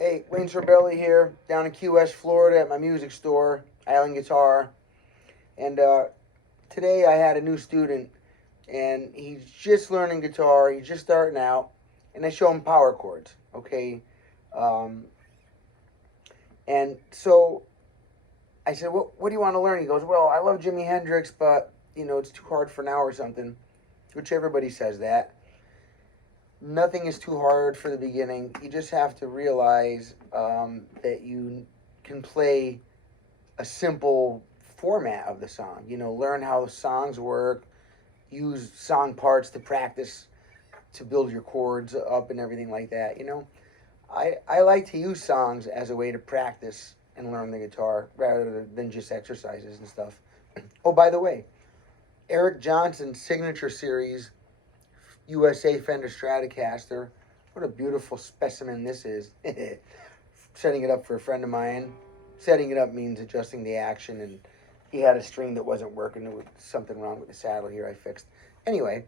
Hey, Wayne Sorbelli here, down in Key West, Florida at my music store, Island Guitar. And today I had a new student, and he's just learning guitar, he's just starting out, and I show him power chords, okay? And so I said, what do you want to learn? He goes, well, I love Jimi Hendrix, but, it's too hard for now or something, which everybody says that. Nothing is too hard for the beginning. You just have to realize that you can play a simple format of the song. Learn how songs work, use song parts to practice, to build your chords up and everything like that. I like to use songs as a way to practice and learn the guitar rather than just exercises and stuff. Oh, by the way, Eric Johnson's signature series, USA Fender Stratocaster. What a beautiful specimen this is. Setting it up for a friend of mine. Setting it up means adjusting the action, and he had a string that wasn't working. There was something wrong with the saddle here I fixed. Anyway,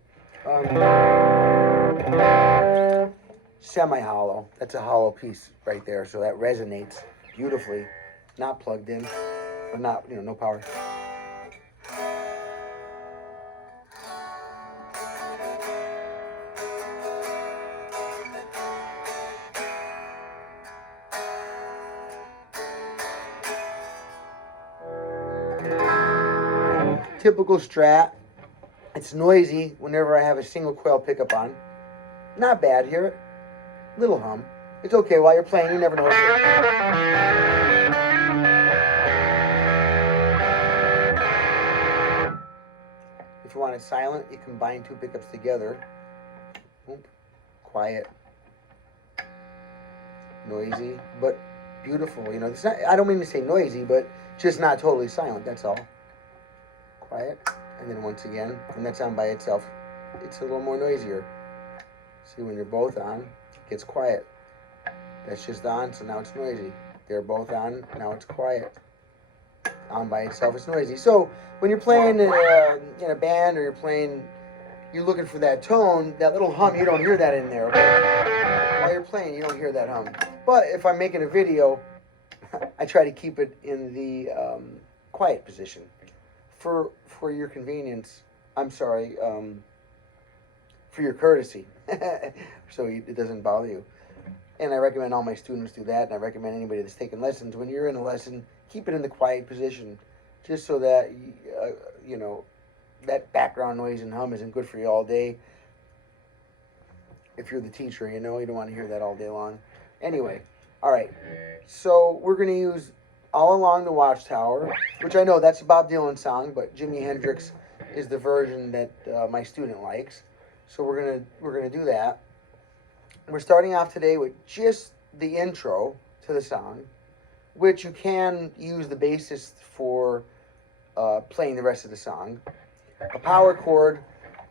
semi-hollow. That's a hollow piece right there, so that resonates beautifully. Not plugged in, or not, no power. Typical Strat. It's noisy whenever I have a single coil pickup on. Not bad, hear it? Little hum. It's okay while you're playing, you never notice it. If you want it silent, you combine two pickups together. Oop. Quiet. Noisy, but beautiful. It's not, I don't mean to say noisy, but just not totally silent, that's all. Quiet, and then once again, and that's on by itself, it's a little more noisier. See, when you're both on, it gets quiet. That's just on, so now it's noisy. They're both on, now it's quiet. On by itself, it's noisy. So when you're playing in a band, or you're looking for that tone, that little hum, you don't hear that in there, okay? While you're playing, you don't hear that hum. But if I'm making a video, I try to keep it in the quiet position. For your convenience, I'm sorry, for your courtesy, so it doesn't bother you. And I recommend all my students do that, and I recommend anybody that's taking lessons, when you're in a lesson, keep it in the quiet position, just so that, that background noise and hum isn't good for you all day. If you're the teacher, you don't want to hear that all day long. Anyway, all right, so we're going to use All Along the Watchtower, which I know that's a Bob Dylan song, but Jimi Hendrix is the version that my student likes. So we're gonna do that. We're starting off today with just the intro to the song, which you can use the bassist for playing the rest of the song. A power chord,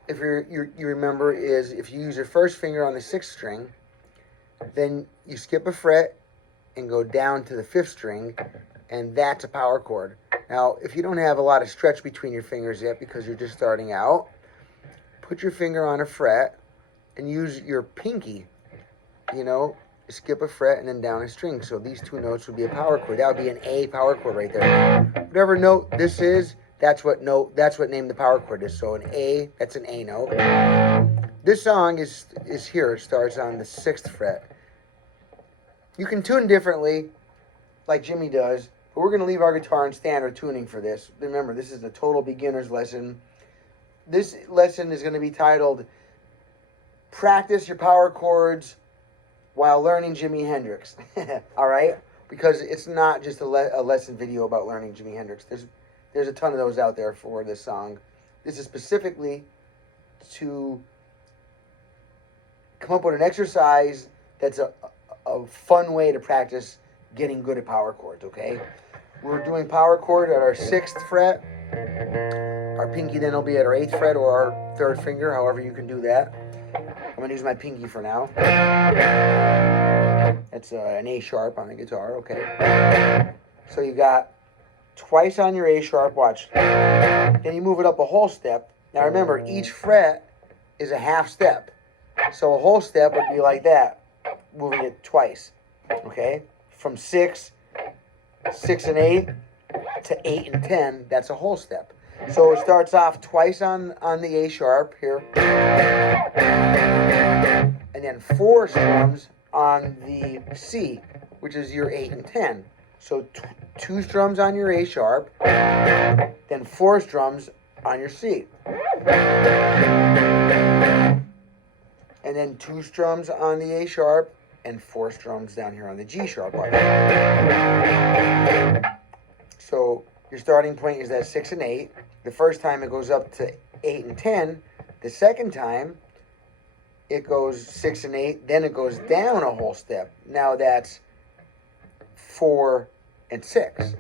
if you remember, is if you use your first finger on the 6th string, then you skip a fret and go down to the 5th string, and that's a power chord. Now, if you don't have a lot of stretch between your fingers yet because you're just starting out, put your finger on a fret and use your pinky, skip a fret and then down a string. So these two notes would be a power chord. That would be an A power chord right there. Whatever note this is, that's what name the power chord is. So an A, that's an A note. This song is here. It starts on the 6th fret. You can tune differently, like Jimmy does, but we're going to leave our guitar in standard tuning for this. Remember, this is a total beginner's lesson. This lesson is going to be titled, Practice Your Power Chords While Learning Jimi Hendrix. All right? Because it's not just a lesson video about learning Jimi Hendrix. There's a ton of those out there for this song. This is specifically to come up with an exercise that's a fun way to practice getting good at power chords, okay? We're doing power chord at our 6th fret. Our pinky then will be at our 8th fret or our 3rd finger, however you can do that. I'm going to use my pinky for now. That's an A sharp on the guitar, okay? So you got twice on your A sharp, watch. Then you move it up a whole step. Now remember, each fret is a half step. So a whole step would be like that, moving it twice. Okay, from 6, 6 and 8 to 8 and 10, that's a whole step. So it starts off twice on the A sharp here, and then 4 strums on the C, which is your 8 and 10. So 2 strums on your A sharp, then 4 strums on your C. And then 2 strums on the A sharp and 4 strums down here on the G sharp. So your starting point is that 6 and 8. The first time it goes up to 8 and 10. The second time it goes 6 and 8, then it goes down a whole step. Now that's 4 and 6,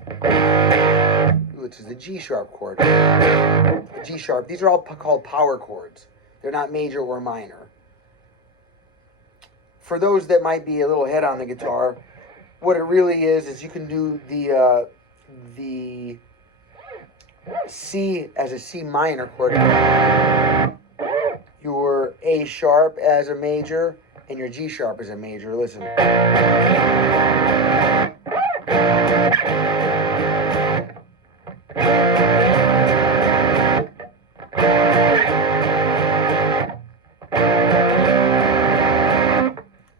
which is the G sharp chord. The G sharp, these are all called power chords. They're not major or minor. For those that might be a little head on the guitar, what it really is you can do the C as a C minor chord, your A sharp as a major, and your G sharp as a major. Listen.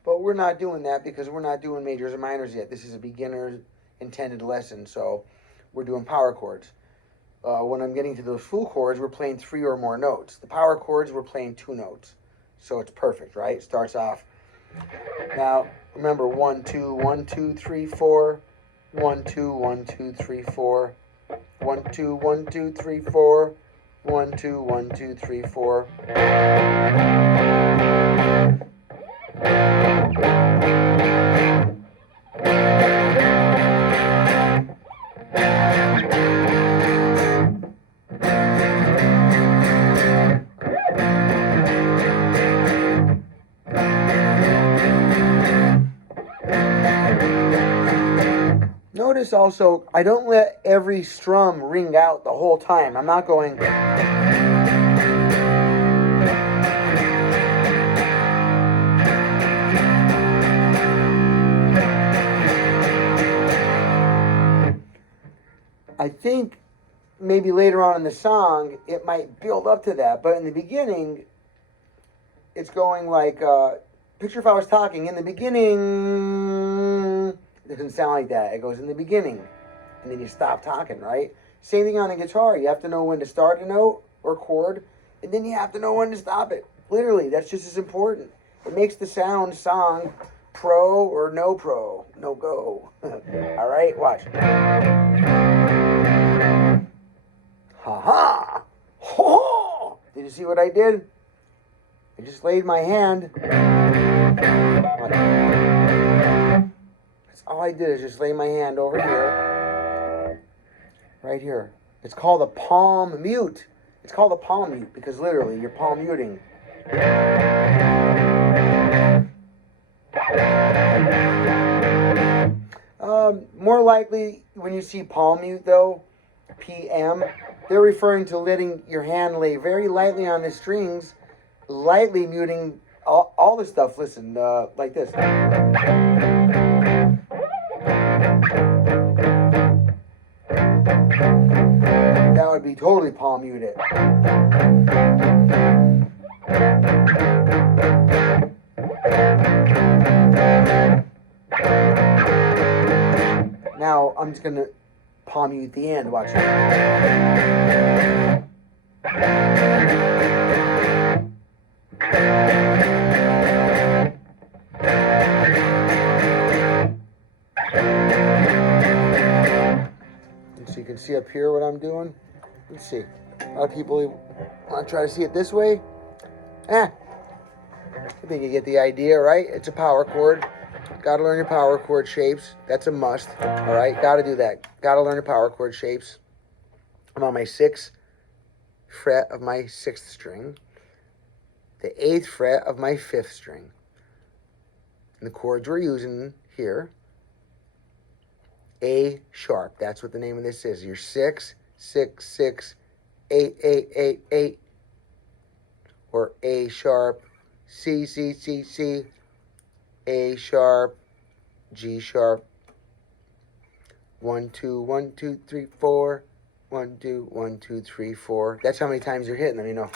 But we're not doing that because we're not doing majors and minors yet. This is a beginner intended lesson, so we're doing power chords. When I'm getting to those full chords, we're playing 3 or more notes. The power chords, we're playing 2 notes. So it's perfect, right? It starts off. Now, remember, 1, 2, 1, 2, 3, 4. 1, 2, 1, 2, 3, 4. 1, 2, 1, 2, 3, 4. 1, 2, 1, 2, 3, 4. Notice also, I don't let every strum ring out the whole time. I'm not going. I think maybe later on in the song, it might build up to that. But in the beginning, it's going like, picture if I was talking. In the beginning, it doesn't sound like that. It goes in the beginning, and then you stop talking, right? Same thing on the guitar. You have to know when to start a note or chord, and then you have to know when to stop it. Literally, that's just as important. It makes the song pro or no pro, no go. All right, watch. Ha-ha! Ho-ho! Did you see what I did? I just laid my hand. That's all I did is just lay my hand over here. Right here. It's called a palm mute. It's called a palm mute because literally you're palm muting. More likely when you see palm mute though, PM, they're referring to letting your hand lay very lightly on the strings, lightly muting all the stuff. Listen, like this. That would be totally palm muted. Now I'm just gonna palm mute the end. Watch it. So you can see up here what I'm doing. Let's see. A lot of people want to try to see it this way. I think you get the idea, right? It's a power chord. Got to learn your power chord shapes. That's a must. All right, got to do that. Got to learn your power chord shapes. I'm on my 6th fret of my 6th string, the 8th fret of my 5th string. And the chords we're using here, A sharp. That's what the name of this is. Your 6, 6, 6, 8, 8, 8, 8, or A sharp, C, C, C, C, A sharp, G sharp. 1, 2, 1, 2, 3, 4. 1, 2, 1, 2, 3, 4. That's how many times you're hitting. Let me know.